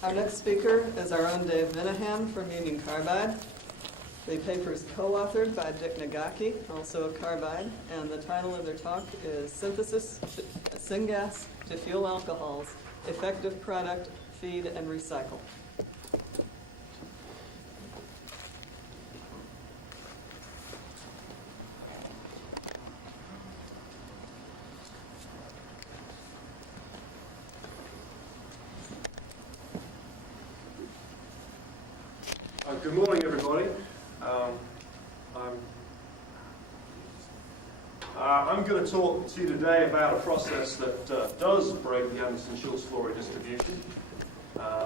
Our next speaker is our own Dave Minahan from Union Carbide. The paper is co-authored by Dick Nagaki, also of Carbide, and the title of their talk is Syngas to Fuel Alcohols, Effective Product, Feed, and Recycle. Good morning, everybody. I'm going to talk to you today about a process that does break the Anderson-Schultz law of distribution.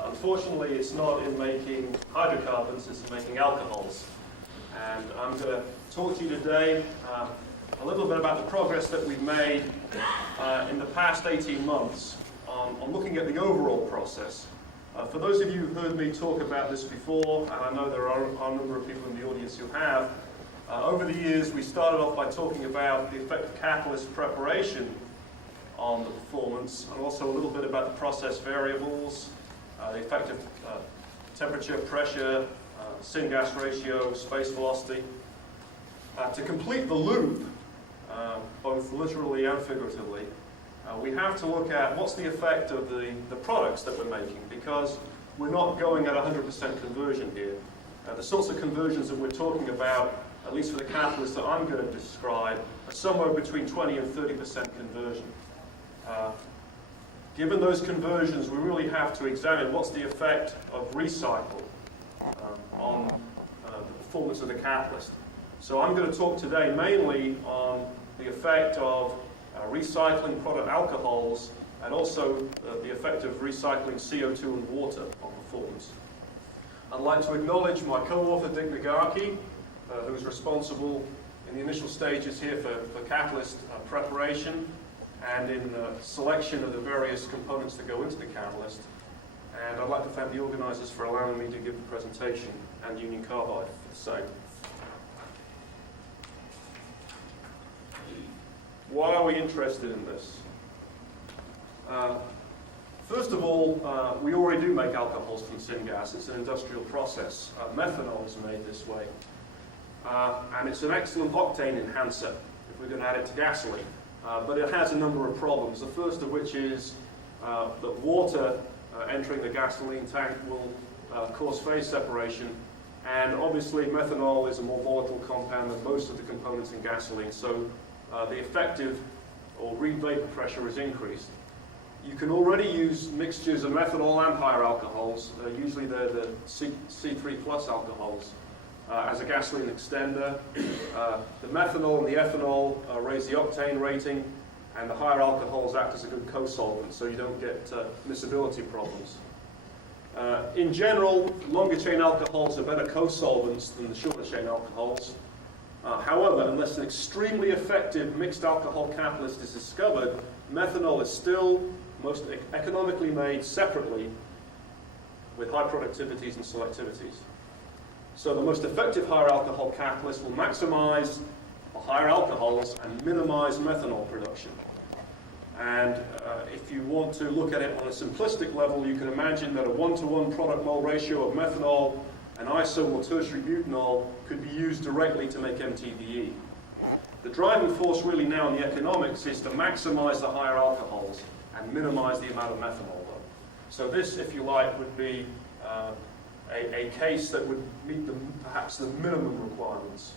Unfortunately, it's not in making hydrocarbons, it's in making alcohols. And I'm going to talk to you today a little bit about the progress that we've made in the past 18 months on looking at the overall process. For those of you who heard me talk about this before, and I know there are a number of people in the audience who have, over the years we started off by talking about the effect of catalyst preparation on the performance, and also a little bit about the process variables, the effect of temperature, pressure, syngas ratio, space velocity. To complete the loop, both literally and figuratively, we have to look at what's the effect of the products that we're making, because we're not going at 100% conversion here. The sorts of conversions that we're talking about, at least for the catalyst that I'm going to describe, are somewhere between 20 and 30% conversion. Given those conversions, we really have to examine what's the effect of recycle on the performance of the catalyst. So I'm going to talk today mainly on the effect of recycling product alcohols, and also the effect of recycling CO2 and water on performance. I'd like to acknowledge my co-author Dick Nagaki, who was responsible in the initial stages here for catalyst preparation and in selection of the various components that go into the catalyst. And I'd like to thank the organizers for allowing me to give the presentation, and Union Carbide for the same. Why are we interested in this? First of all, we already do make alcohols from syngas. It's an industrial process. Methanol is made this way. And it's an excellent octane enhancer if we're going to add it to gasoline. But it has a number of problems. The first of which is that water entering the gasoline tank will cause phase separation. And obviously methanol is a more volatile compound than most of the components in gasoline. So the effective or reed vapor pressure is increased. You can already use mixtures of methanol and higher alcohols, usually they're the C3 plus alcohols, as a gasoline extender. The methanol and the ethanol raise the octane rating, and the higher alcohols act as a good co-solvent, so you don't get miscibility problems. In general, longer chain alcohols are better co-solvents than the shorter chain alcohols. However, unless an extremely effective mixed alcohol catalyst is discovered, methanol is still most economically made separately with high productivities and selectivities. So the most effective higher alcohol catalyst will maximize the higher alcohols and minimize methanol production. And if you want to look at it on a simplistic level, you can imagine that a 1-to-1 product mole ratio of methanol and iso or tertiary butanol could be used directly to make MTBE. The driving force really now in the economics is to maximize the higher alcohols and minimize the amount of methanol, though. So this, if you like, would be a case that would meet perhaps the minimum requirements.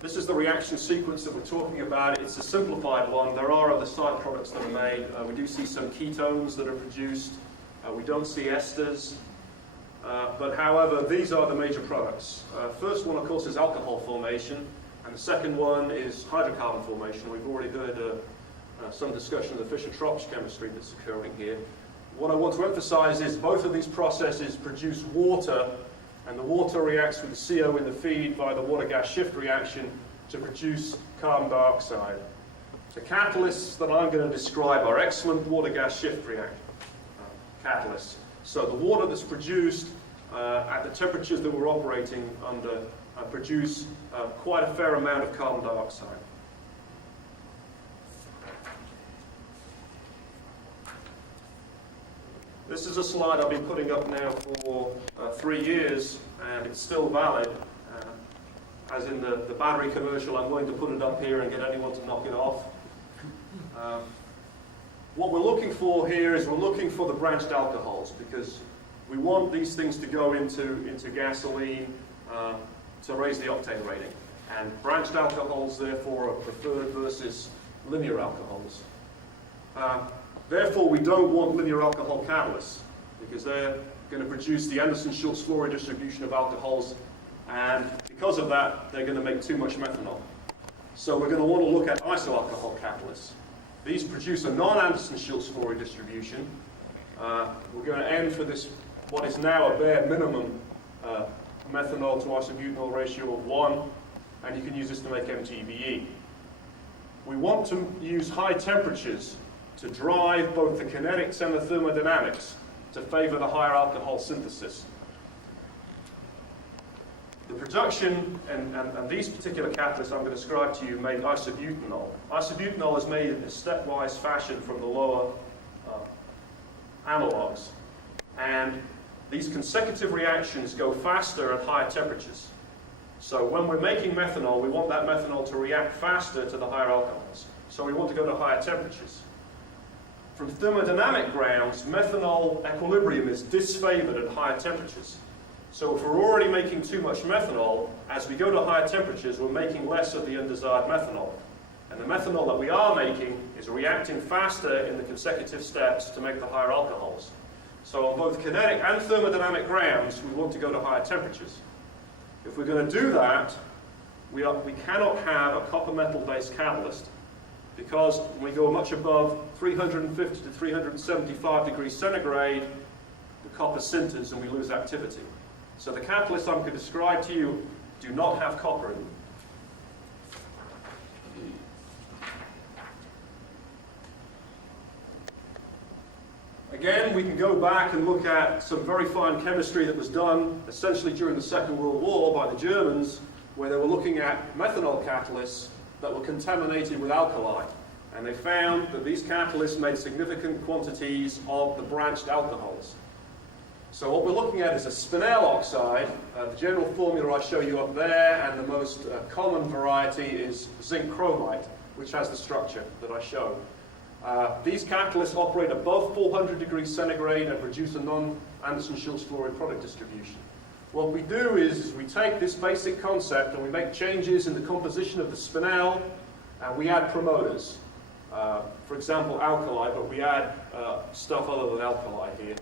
This is the reaction sequence that we're talking about. It's a simplified one. There are other side products that are made. We do see some ketones that are produced. We don't see esters. But however, these are the major products. First one, of course, is alcohol formation. And the second one is hydrocarbon formation. We've already heard some discussion of the Fischer-Tropsch chemistry that's occurring here. What I want to emphasize is both of these processes produce water, and the water reacts with the CO in the feed via the water-gas shift reaction to produce carbon dioxide. The catalysts that I'm going to describe are excellent water-gas shift catalysts. So the water that's produced at the temperatures that we're operating under produce quite a fair amount of carbon dioxide. This is a slide I've been putting up now for 3 years, and it's still valid. As in the battery commercial, I'm going to put it up here and get anyone to knock it off. What we're looking for here is we're looking for the branched alcohols, because we want these things to go into gasoline to raise the octane rating. And branched alcohols, therefore, are preferred versus linear alcohols. Therefore, we don't want linear alcohol catalysts, because they're going to produce the Anderson-Schultz fluoride distribution of alcohols, and because of that, they're going to make too much methanol. So we're going to want to look at isoalcohol catalysts. These produce a non-Anderson-Schultz fluoride distribution. We're going to aim for this, what is now a bare minimum methanol to isobutanol ratio of 1, and you can use this to make MTBE. We want to use high temperatures to drive both the kinetics and the thermodynamics to favor the higher alcohol synthesis. The production, and these particular catalysts I'm going to describe to you, made isobutanol. Isobutanol is made in a stepwise fashion from the lower analogs. And these consecutive reactions go faster at higher temperatures. So when we're making methanol, we want that methanol to react faster to the higher alcohols. So we want to go to higher temperatures. From thermodynamic grounds, methanol equilibrium is disfavored at higher temperatures. So if we're already making too much methanol, as we go to higher temperatures, we're making less of the undesired methanol. And the methanol that we are making is reacting faster in the consecutive steps to make the higher alcohols. So on both kinetic and thermodynamic grounds, we want to go to higher temperatures. If we're going to do that, we cannot have a copper metal-based catalyst, because when we go much above 350 to 375 degrees centigrade, the copper sinters and we lose activity. So the catalysts I'm going to describe to you do not have copper in them. Again, we can go back and look at some very fine chemistry that was done essentially during the Second World War by the Germans, where they were looking at methanol catalysts that were contaminated with alkali. And they found that these catalysts made significant quantities of the branched alcohols. So what we're looking at is a spinel oxide. The general formula I show you up there, and the most common variety is zinc chromite, which has the structure that I show. These catalysts operate above 400 degrees centigrade and produce a non-Anderson-Schultz fluoride product distribution. What we do is we take this basic concept and we make changes in the composition of the spinel, and we add promoters. For example, alkali, but we add stuff other than alkali here.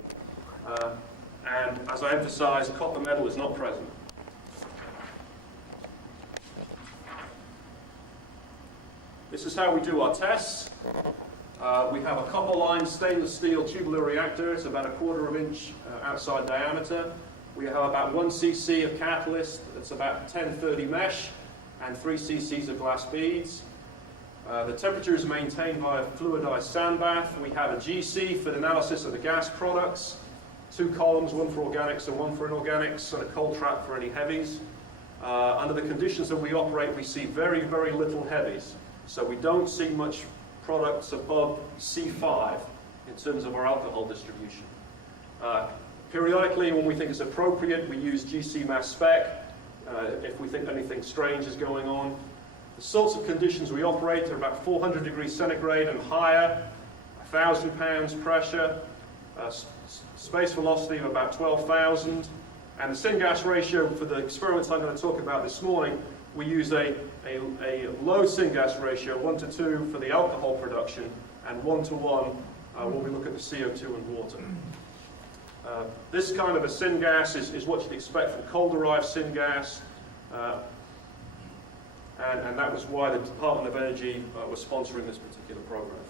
And as I emphasized, copper metal is not present. This is how we do our tests. We have a copper-lined stainless steel tubular reactor. It's about 1/4 inch outside diameter. We have about 1 cc of catalyst. That's about 1030 mesh and 3 cc's of glass beads. The temperature is maintained by a fluidized sand bath. We have a GC for the analysis of the gas products. 2 columns, one for organics and one for inorganics, and a cold trap for any heavies. Under the conditions that we operate, we see very, very little heavies. So we don't see much products above C5 in terms of our alcohol distribution. Periodically, when we think it's appropriate, we use GC mass spec if we think anything strange is going on. The sorts of conditions we operate are about 400 degrees centigrade and higher, 1,000 pounds pressure, space velocity of about 12,000, and the syngas ratio for the experiments I'm going to talk about this morning, we use a low syngas ratio, 1:2 for the alcohol production, and 1:1 when we look at the CO2 and water. This kind of a syngas is what you'd expect from coal-derived syngas, and that was why the Department of Energy was sponsoring this particular program.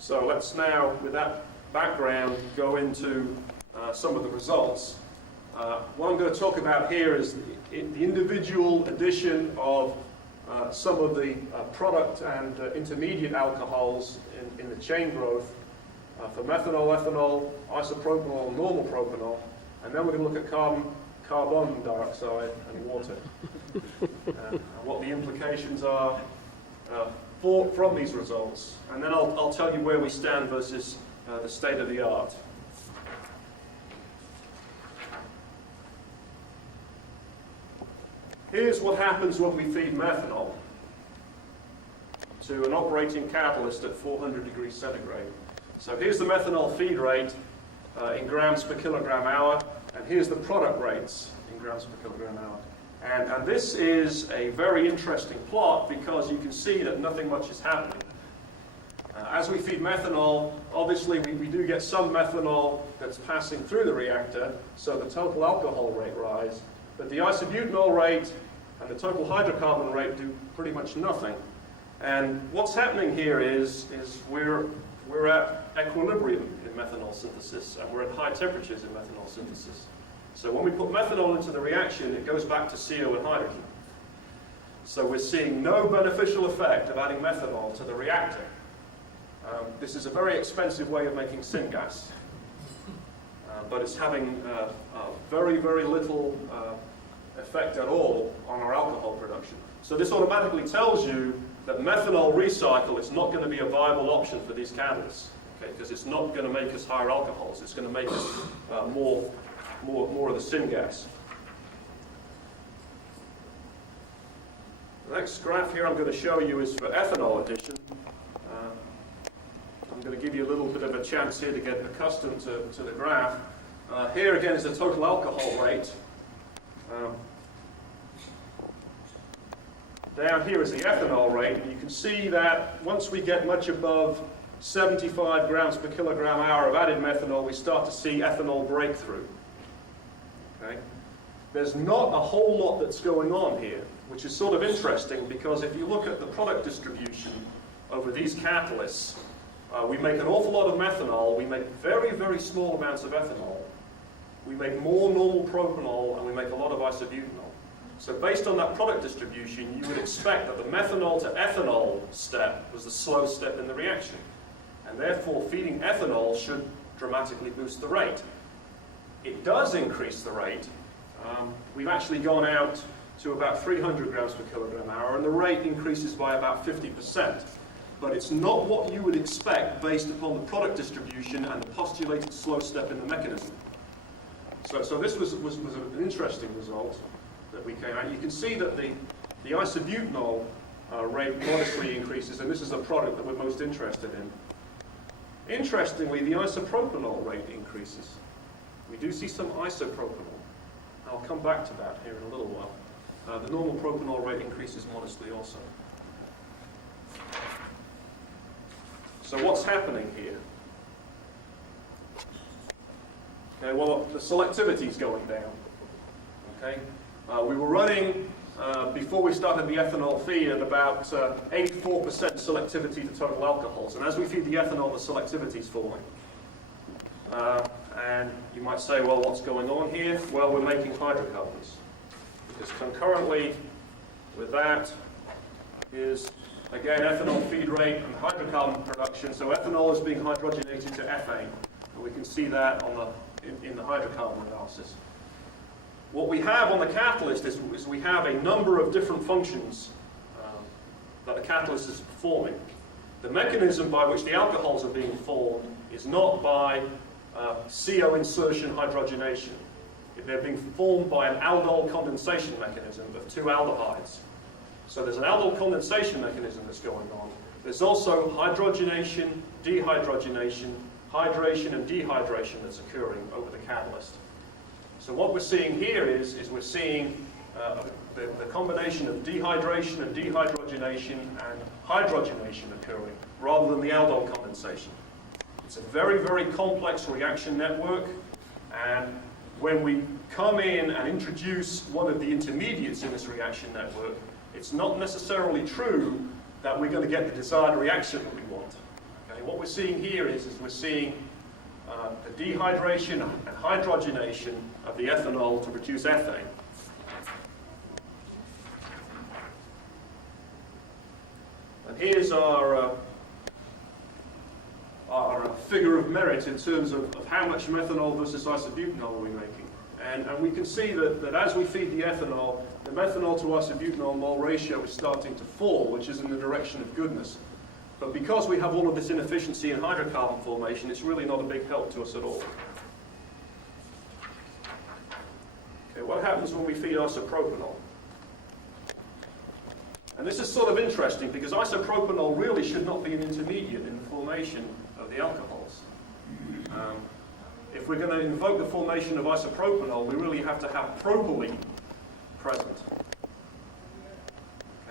So let's now, with that background, go into some of the results. What I'm going to talk about here is the individual addition of some of the product and intermediate alcohols in the chain growth for methanol, ethanol, isopropanol, and normal propanol, and then we're going to look at carbon dioxide and water, and what the implications are from these results, and then I'll tell you where we stand versus the state of the art. Here's what happens when we feed methanol to an operating catalyst at 400 degrees centigrade. So here's the methanol feed rate in grams per kilogram hour, and here's the product rates in grams per kilogram hour. And this is a very interesting plot because you can see that nothing much is happening. As we feed methanol, obviously we do get some methanol that's passing through the reactor, so the total alcohol rate rise, but the isobutanol rate and the total hydrocarbon rate do pretty much nothing. And what's happening here is we're at equilibrium in methanol synthesis, and we're at high temperatures in methanol synthesis. So when we put methanol into the reaction, it goes back to CO and hydrogen. So we're seeing no beneficial effect of adding methanol to the reactor. This is a very expensive way of making syngas, but it's having very, very little effect at all on our alcohol production. So this automatically tells you that methanol recycle is not going to be a viable option for these catalysts, okay? Because it's not going to make us higher alcohols. It's going to make us more of the syngas. The next graph here I'm going to show you is for ethanol addition. I'm going to give you a little bit of a chance here to get accustomed to the graph. Here again is the total alcohol rate. Down here is the ethanol rate, and you can see that once we get much above 75 grams per kilogram hour of added methanol, we start to see ethanol breakthrough. Okay? There's not a whole lot that's going on here, which is sort of interesting because if you look at the product distribution over these catalysts, we make an awful lot of methanol, we make very, very small amounts of ethanol, we make more normal propanol, and we make a lot of isobutanol. So based on that product distribution, you would expect that the methanol to ethanol step was the slow step in the reaction. And therefore, feeding ethanol should dramatically boost the rate. It does increase the rate. We've actually gone out to about 300 grams per kilogram hour, and the rate increases by about 50%. But it's not what you would expect based upon the product distribution and the postulated slow step in the mechanism. So this was an interesting result that we came out. You can see that the isobutanol rate modestly increases, and this is the product that we're most interested in. Interestingly, the isopropanol rate increases. We do see some isopropanol. I'll come back to that here in a little while. The normal propanol rate increases modestly also. So what's happening here? Okay, well, the selectivity is going down. Okay, we were running before we started the ethanol feed at about 84% selectivity to total alcohols, and as we feed the ethanol, the selectivity is falling. And you might say, well, what's going on here? Well, we're making hydrocarbons, because concurrently with that is again ethanol feed rate and hydrocarbon production. So ethanol is being hydrogenated to ethane, and we can see that on in the hydrocarbon analysis. What we have on the catalyst is we have a number of different functions that the catalyst is performing. The mechanism by which the alcohols are being formed is not by CO insertion hydrogenation. They're being formed by an aldol condensation mechanism of two aldehydes. So there's an aldol condensation mechanism that's going on. There's also hydrogenation, dehydrogenation, hydration and dehydration that's occurring over the catalyst. So what we're seeing here is we're seeing the combination of dehydration and dehydrogenation and hydrogenation occurring rather than the aldol condensation. It's a very, very complex reaction network, and when we come in and introduce one of the intermediates in this reaction network, it's not necessarily true that we're going to get the desired reaction that we want. Okay? What we're seeing here is we're seeing the dehydration and hydrogenation of the ethanol to produce ethane. And here's our figure of merit in terms of how much methanol versus isobutanol are we making. And we can see that as we feed the ethanol, the methanol to isobutanol mole ratio is starting to fall, which is in the direction of goodness. But because we have all of this inefficiency in hydrocarbon formation, it's really not a big help to us at all. Okay, what happens when we feed isopropanol? And this is sort of interesting because isopropanol really should not be an intermediate in the formation of the alcohols. If we're going to invoke the formation of isopropanol, we really have to have propylene present.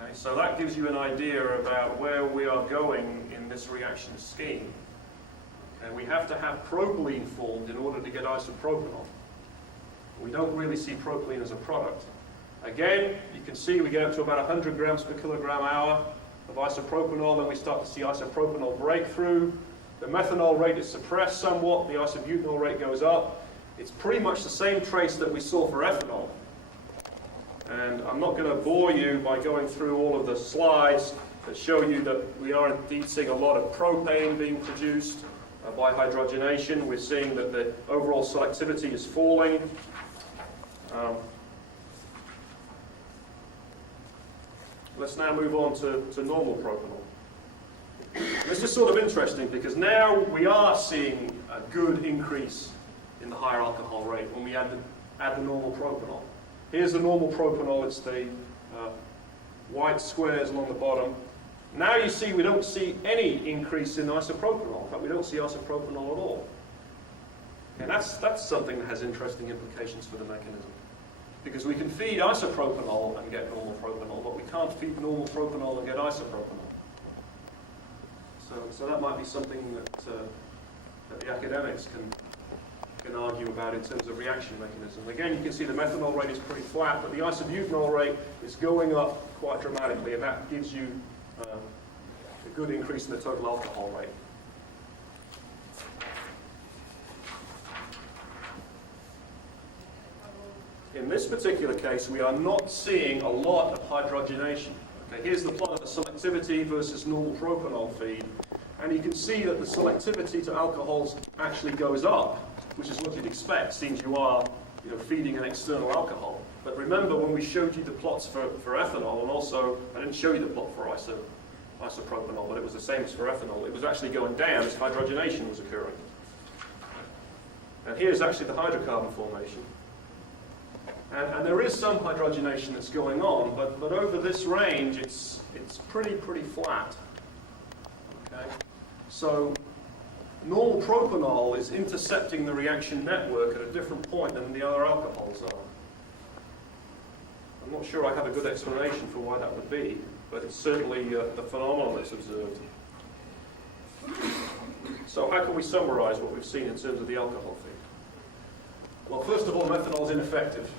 Okay, so that gives you an idea about where we are going in this reaction scheme. Okay, we have to have propylene formed in order to get isopropanol. We don't really see propylene as a product. Again, you can see we get up to about 100 grams per kilogram hour of isopropanol, then we start to see isopropanol breakthrough. The methanol rate is suppressed somewhat, the isobutanol rate goes up. It's pretty much the same trace that we saw for ethanol. And I'm not going to bore you by going through all of the slides that show you that we are indeed seeing a lot of propane being produced by hydrogenation. We're seeing that the overall selectivity is falling. Let's now move on to normal propanol. This is sort of interesting because now we are seeing a good increase in the higher alcohol rate when we add the normal propanol. Here's the normal propanol, it's the white squares along the bottom. Now you see we don't see any increase in isopropanol. In fact, we don't see isopropanol at all. And that's something that has interesting implications for the mechanism. Because we can feed isopropanol and get normal propanol, but we can't feed normal propanol and get isopropanol. So that might be something that the academics can argue about in terms of reaction mechanism. Again, you can see the methanol rate is pretty flat, but the isobutanol rate is going up quite dramatically, and that gives you a good increase in the total alcohol rate. In this particular case, we are not seeing a lot of hydrogenation. Okay, here's the plot of the selectivity versus normal propanol feed. And you can see that the selectivity to alcohols actually goes up, which is what you'd expect, since you are feeding an external alcohol. But remember when we showed you the plots for ethanol, and also I didn't show you the plot for isopropanol, but it was the same as for ethanol. It was actually going down as hydrogenation was occurring. And here's actually the hydrocarbon formation. And there is some hydrogenation that's going on, but over this range, it's pretty flat. Okay? So normal propanol is intercepting the reaction network at a different point than the other alcohols are. I'm not sure I have a good explanation for why that would be, but it's certainly the phenomenon that's observed. So how can we summarize what we've seen in terms of the alcohol feed? Well, first of all, methanol is ineffective.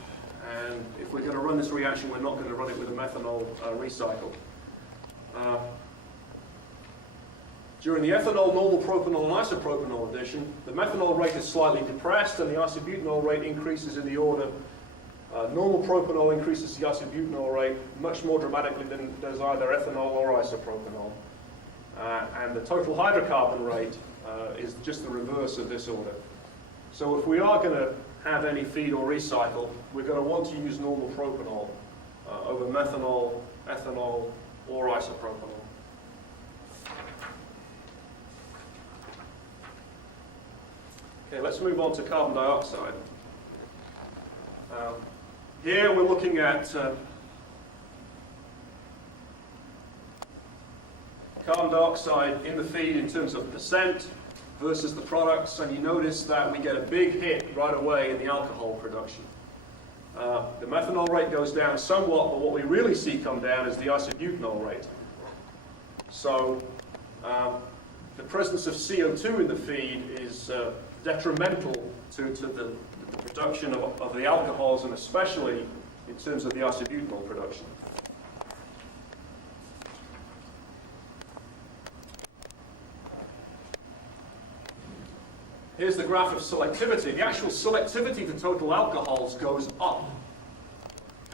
And if we're going to run this reaction, we're not going to run it with a methanol recycle. During the ethanol, normal propanol, and isopropanol addition, the methanol rate is slightly depressed and the isobutanol rate increases in the order. Normal propanol increases the isobutanol rate much more dramatically than does either ethanol or isopropanol. And the total hydrocarbon rate is just the reverse of this order. So if we are going to have any feed or recycle, we're going to want to use normal propanol over methanol, ethanol, or isopropanol. Okay, let's move on to carbon dioxide. Here we're looking at carbon dioxide in the feed in terms of percent versus the products, and you notice that we get a big hit right away in the alcohol production. The methanol rate goes down somewhat, but what we really see come down is the isobutanol rate. So the presence of CO2 in the feed is detrimental to the production of the alcohols, and especially in terms of the isobutanol production. Here's the graph of selectivity. The actual selectivity to total alcohols goes up.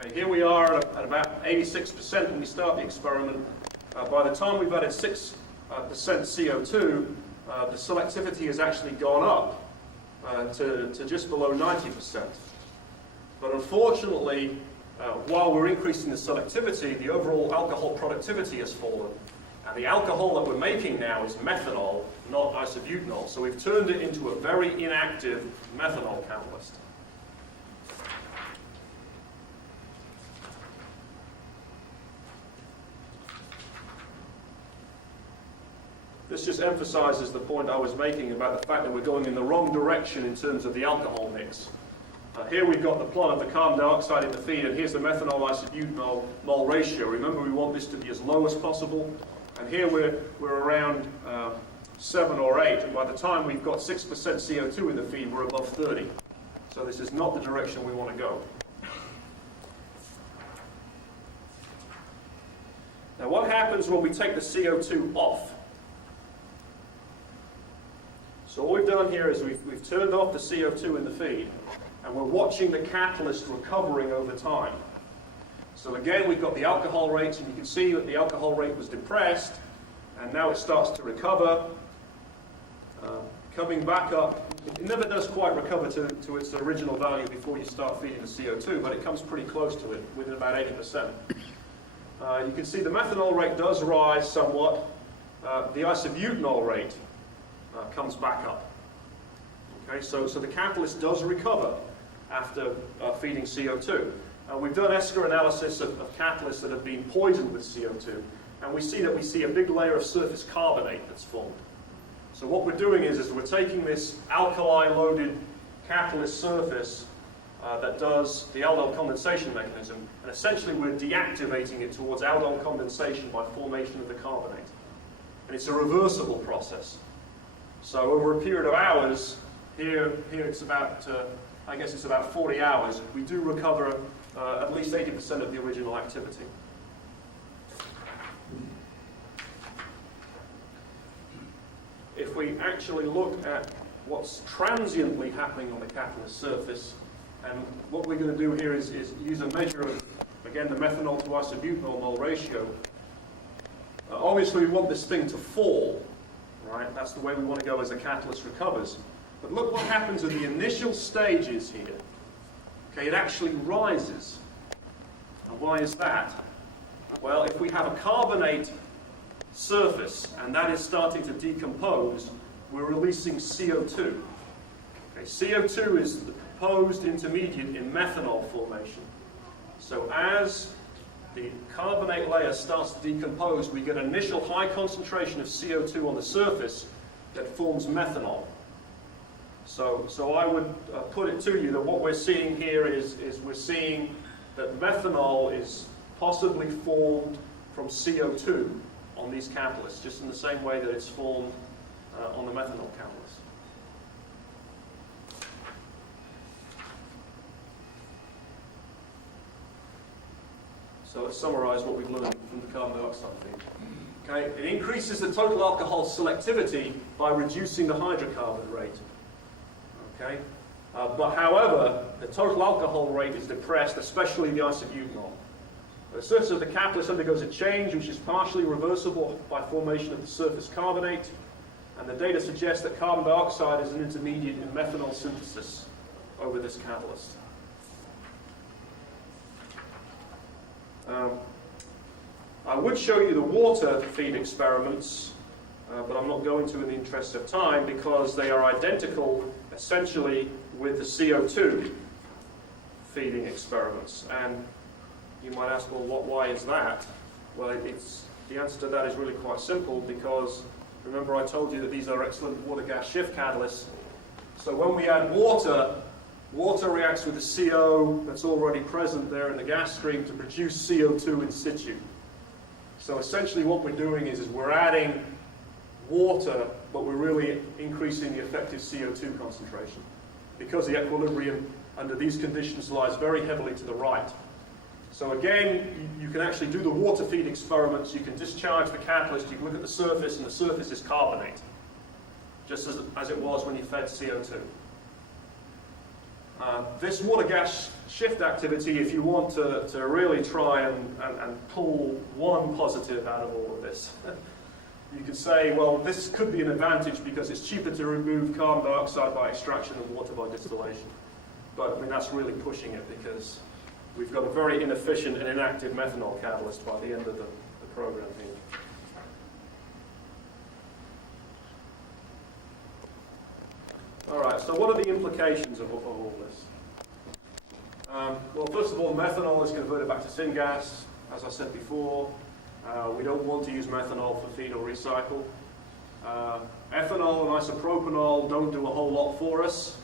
Okay, here we are at about 86% when we start the experiment. By the time we've added 6% CO2, the selectivity has actually gone up to just below 90%. But unfortunately, while we're increasing the selectivity, the overall alcohol productivity has fallen. And the alcohol that we're making now is methanol, not isobutanol. So we've turned it into a very inactive methanol catalyst. This just emphasizes the point I was making about the fact that we're going in the wrong direction in terms of the alcohol mix. Here we've got the plot of the carbon dioxide in the feed, and here's the methanol isobutanol mole ratio. Remember, we want this to be as low as possible. And here we're around 7 or 8, and by the time we've got 6% CO2 in the feed, we're above 30. So this is not the direction we want to go. Now what happens when we take the CO2 off? So all we've done here is we've turned off the CO2 in the feed, and we're watching the catalyst recovering over time. So again, we've got the alcohol rates, and you can see that the alcohol rate was depressed, and now it starts to recover, coming back up. It never does quite recover to its original value before you start feeding the CO2, but it comes pretty close to it, within about 80%. You can see the methanol rate does rise somewhat. The isobutanol rate comes back up. Okay, so the catalyst does recover after feeding CO2. We've done ESCA analysis of catalysts that have been poisoned with CO2, and we see a big layer of surface carbonate that's formed. So what we're doing is we're taking this alkali-loaded catalyst surface that does the aldol condensation mechanism, and essentially we're deactivating it towards aldol condensation by formation of the carbonate. And it's a reversible process. So over a period of hours, here it's about, I guess it's about 40 hours, we do recover at least 80% of the original activity. If we actually look at what's transiently happening on the catalyst surface, and what we're going to do here is use a measure of, again, the methanol to isobutanol mole ratio. Obviously, we want this thing to fall, right? That's the way we want to go as the catalyst recovers. But look what happens in the initial stages here. Okay, it actually rises. And why is that? Well, if we have a carbonate surface and that is starting to decompose, we're releasing CO2. Okay, CO2 is the proposed intermediate in methanol formation. So as the carbonate layer starts to decompose, we get an initial high concentration of CO2 on the surface that forms methanol. So I would put it to you that what we're seeing here is we're seeing that methanol is possibly formed from CO2 on these catalysts, just in the same way that it's formed on the methanol catalyst. So let's summarize what we've learned from the carbon dioxide feed. Okay, it increases the total alcohol selectivity by reducing the hydrocarbon rate. Okay, but however, the total alcohol rate is depressed, especially the isobutanol. The surface of the catalyst undergoes a change which is partially reversible by formation of the surface carbonate, and the data suggests that carbon dioxide is an intermediate in methanol synthesis over this catalyst. I would show you the water feed experiments, but I'm not going to in the interest of time because they are identical essentially with the CO2 feeding experiments. And you might ask, well, why is that? Well, the answer to that is really quite simple because remember I told you that these are excellent water-gas shift catalysts. So when we add water, water reacts with the CO that's already present there in the gas stream to produce CO2 in situ. So essentially what we're doing is we're adding water, but we're really increasing the effective CO2 concentration because the equilibrium under these conditions lies very heavily to the right. So again, you can actually do the water feed experiments, you can discharge the catalyst, you can look at the surface, and the surface is carbonate, just as it was when you fed CO2. This water-gas shift activity, if you want to really try and pull one positive out of all of this, you could say, well, this could be an advantage because it's cheaper to remove carbon dioxide by extraction than water by distillation. But I mean, that's really pushing it because we've got a very inefficient and inactive methanol catalyst by the end of the program here. All right, so what are the implications of all this? Well, first of all, methanol is converted back to syngas. As I said before, we don't want to use methanol for feed or recycle. Ethanol and isopropanol don't do a whole lot for us.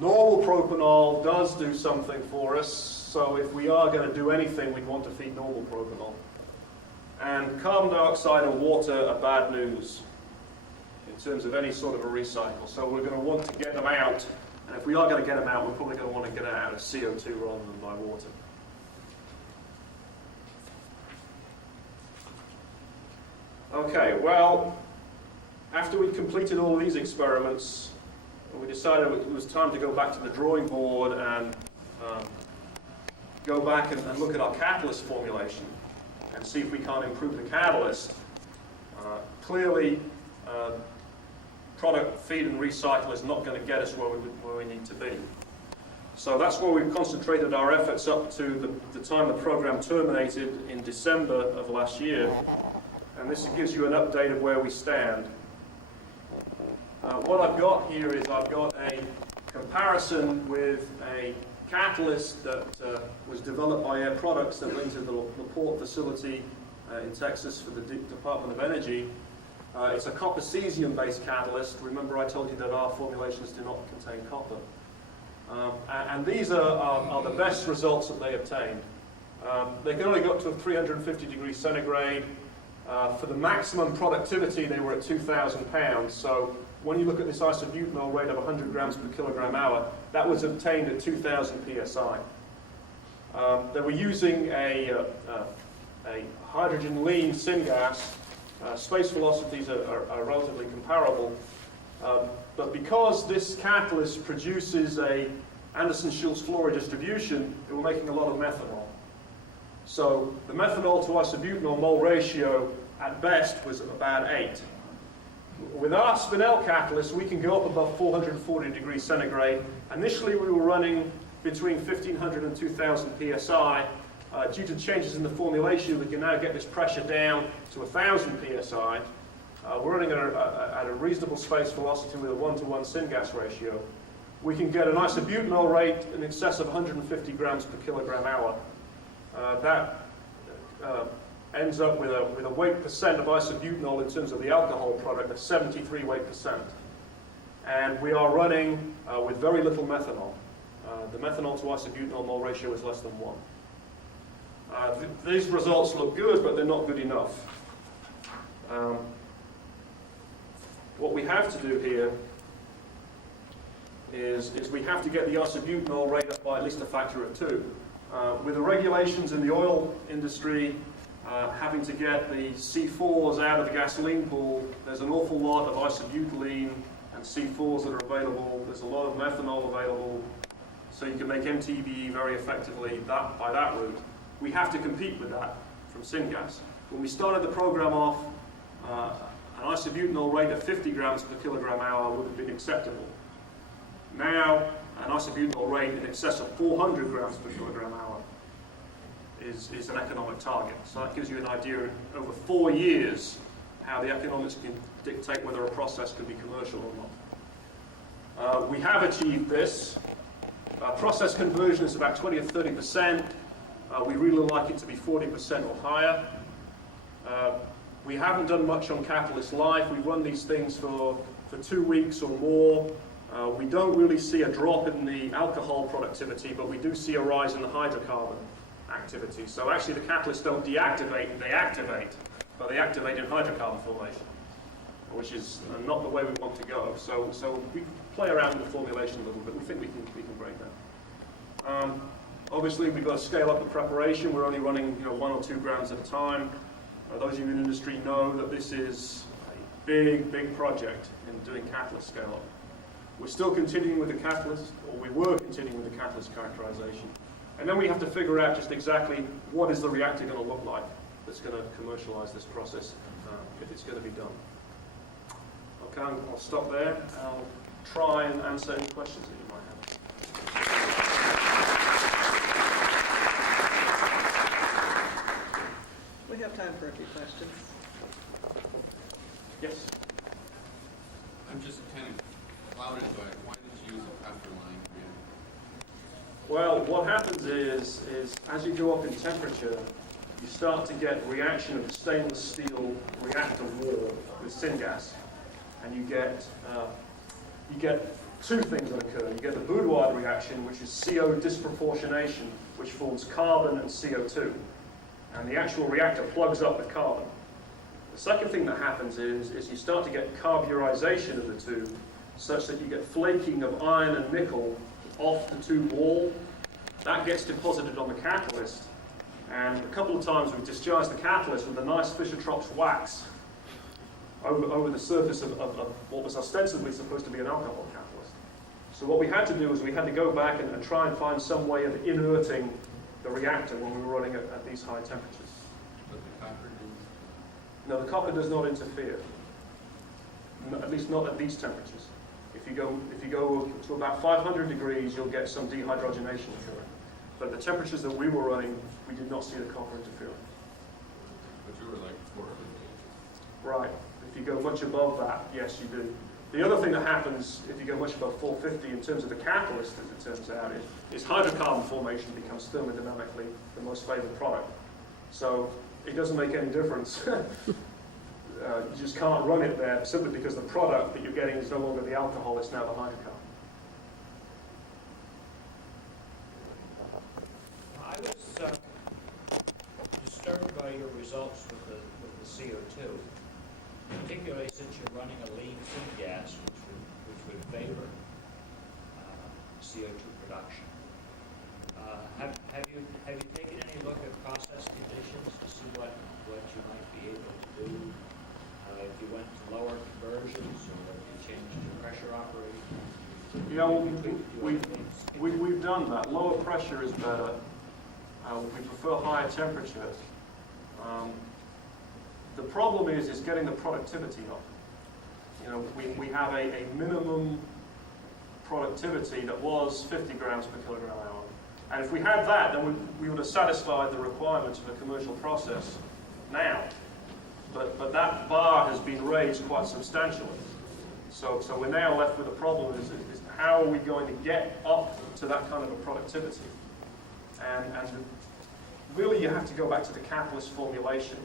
Normal propanol does do something for us, so if we are going to do anything, we'd want to feed normal propanol. And carbon dioxide and water are bad news in terms of any sort of a recycle. So we're going to want to get them out, and if we are going to get them out, we're probably going to want to get it out of CO2 rather than by water. Okay, well, after we'd completed all these experiments, we decided it was time to go back to the drawing board and go back and look at our catalyst formulation and see if we can't improve the catalyst. Clearly, product feed and recycle is not going to get us where we need to be. So that's where we've concentrated our efforts up to the time the program terminated in December of last year. And this gives you an update of where we stand. What I've got here is I've got a comparison with a catalyst that was developed by Air Products that went to the LaPorte facility in Texas for the Department of Energy. It's a copper cesium-based catalyst. Remember I told you that our formulations do not contain copper. And these are the best results that they obtained. They can only go up to 350 degrees centigrade. For the maximum productivity, they were at 2,000 pounds. So when you look at this isobutanol rate of 100 grams per kilogram hour, that was obtained at 2,000 psi. They were using a hydrogen lean syngas. Space velocities are relatively comparable. But because this catalyst produces a Anderson-Schultz-Flory distribution, they were making a lot of methanol. So the methanol to isobutanol mole ratio at best was about 8. With our spinel catalyst, we can go up above 440 degrees centigrade. Initially, we were running between 1,500 and 2,000 psi. Due to changes in the formulation, we can now get this pressure down to 1,000 psi. We're running at a reasonable space velocity with a 1-to-1 syngas ratio. We can get an isobutanol rate in excess of 150 grams per kilogram hour. That ends up with a weight percent of isobutanol in terms of the alcohol product of 73 weight percent. And we are running with very little methanol. The methanol to isobutanol mole ratio is less than 1. These results look good, but they're not good enough. What we have to do here is we have to get the isobutanol rate up by at least a factor of 2. With the regulations in the oil industry having to get the C4s out of the gasoline pool, there's an awful lot of isobutylene and C4s that are available. There's a lot of methanol available, so you can make MTBE very effectively by that route. We have to compete with that from syngas. When we started the program off, an isobutanol rate of 50 grams per kilogram hour would have been acceptable. Now, an isobutanol rate in excess of 400 grams per kilogram hour is an economic target. So that gives you an idea over 4 years how the economics can dictate whether a process can be commercial or not. We have achieved this. Process conversion is about 20 to 30%. We really like it to be 40% or higher. We haven't done much on catalyst life. We've run these things for 2 weeks or more. We don't really see a drop in the alcohol productivity, but we do see a rise in the hydrocarbon activity. So actually the catalysts don't deactivate, they activate, but they activate in hydrocarbon formation, which is not the way we want to go. So we play around with the formulation a little bit. We think we can break that. Obviously we've got to scale up the preparation. We're only running 1 or 2 grams at a time. Those of you in the industry know that this is a big project in doing catalyst scale up. We're still continuing with the catalyst, or we were continuing with the catalyst characterization. And then we have to figure out just exactly what is the reactor going to look like that's going to commercialize this process if it's going to be done. Okay, I'll stop there. I'll try and answer any questions that you might have. questions? Yes? I'm just a tenant. Cloud into it. Why did you use a copper line reactor? Well, what happens is as you go up in temperature, you start to get reaction of the stainless steel reactor wall with syngas, and you get two things that occur. You get the Boudoir reaction, which is CO disproportionation, which forms carbon and CO2, and the actual reactor plugs up the carbon. The second thing that happens is you start to get carburization of the tube, such that you get flaking of iron and nickel off the tube wall. That gets deposited on the catalyst, and a couple of times we've discharged the catalyst with a nice Fischer-Tropsch wax over the surface of what was ostensibly supposed to be an alcohol catalyst. So what we had to do is we had to go back and try and find some way of inerting the reactor when we were running at these high temperatures. But the copper didn't. No, the copper does not interfere, at least not at these temperatures. If you go to about 500 degrees, you'll get some dehydrogenation occurring. But at the temperatures that we were running, we did not see the copper interfering. But you were like 400 Right. If you go much above that, yes, you do. The other thing that happens if you go much above 450 in terms of the catalyst, as it turns out, is hydrocarbon formation becomes thermodynamically the most favored product. So it doesn't make any difference. You just can't run it there simply because the product that you're getting is no longer the alcohol, it's now the hydrocarbon. I was disturbed by your results with the CO2, particularly since you're running a lean syngas, which would favor CO2 production. Have you taken any look at process conditions to see what you might be able to do if you went to lower conversions or if you changed your pressure operating? Yeah, we've done that. Lower pressure is better. We prefer higher temperatures. The problem is getting the productivity up. You know, we have a minimum productivity that was 50 grams per kilogram hour. And if we had that, then we would have satisfied the requirements of a commercial process now. But that bar has been raised quite substantially. So we're now left with a problem is how are we going to get up to that kind of a productivity? And really you have to go back to the catalyst formulation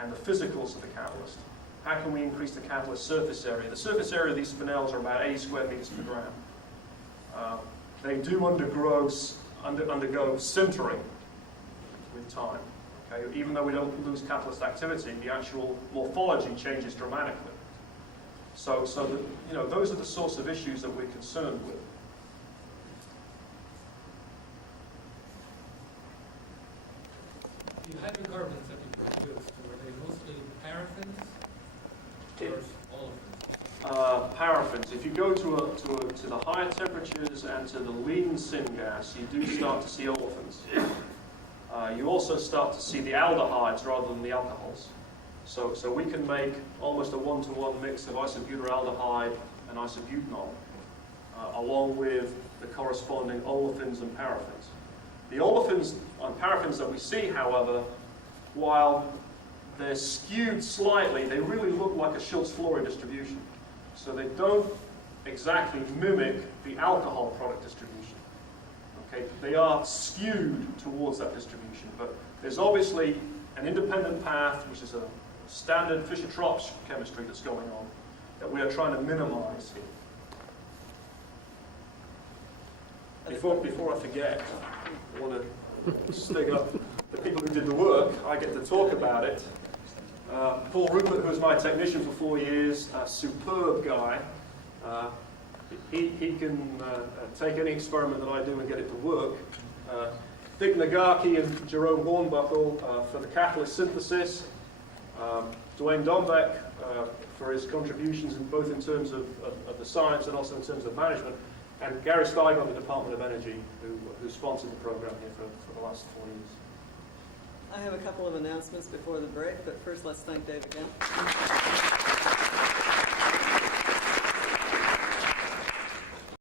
and the physicals of the catalyst. How can we increase the catalyst surface area? The surface area of these spinels are about 80 square meters per gram. They do undergo sintering with time. Okay? Even though we don't lose catalyst activity, the actual morphology changes dramatically. So those are the sorts of issues that we're concerned with. The hydrocarbons that you produced, were they mostly paraffins or olefins? Paraffins. If you go to the higher temperatures and to the lean syngas, you do start to see olefins. You also start to see the aldehydes rather than the alcohols. So we can make almost a one-to-one mix of isobutyraldehyde and isobutanol, along with the corresponding olefins and paraffins. The olefins and paraffins that we see, however, while they're skewed slightly, they really look like a Schultz-Flory distribution. So they don't exactly mimic the alcohol product distribution. Okay, they are skewed towards that distribution, but there's obviously an independent path, which is a standard Fischer-Tropsch chemistry that's going on, that we are trying to minimize here. Before I forget, I want to stig up the people who did the work. I get to talk about it. Paul Rupert, who was my technician for 4 years, a superb guy. He can take any experiment that I do and get it to work. Dick Nagaki and Jerome Hornbuckle for the catalyst synthesis. Dwayne Dombeck for his contributions both in terms of the science and also in terms of management. And Gary Steiger of the Department of Energy, who sponsored the program here for the last 4 years. I have a couple of announcements before the break, but first let's thank Dave again.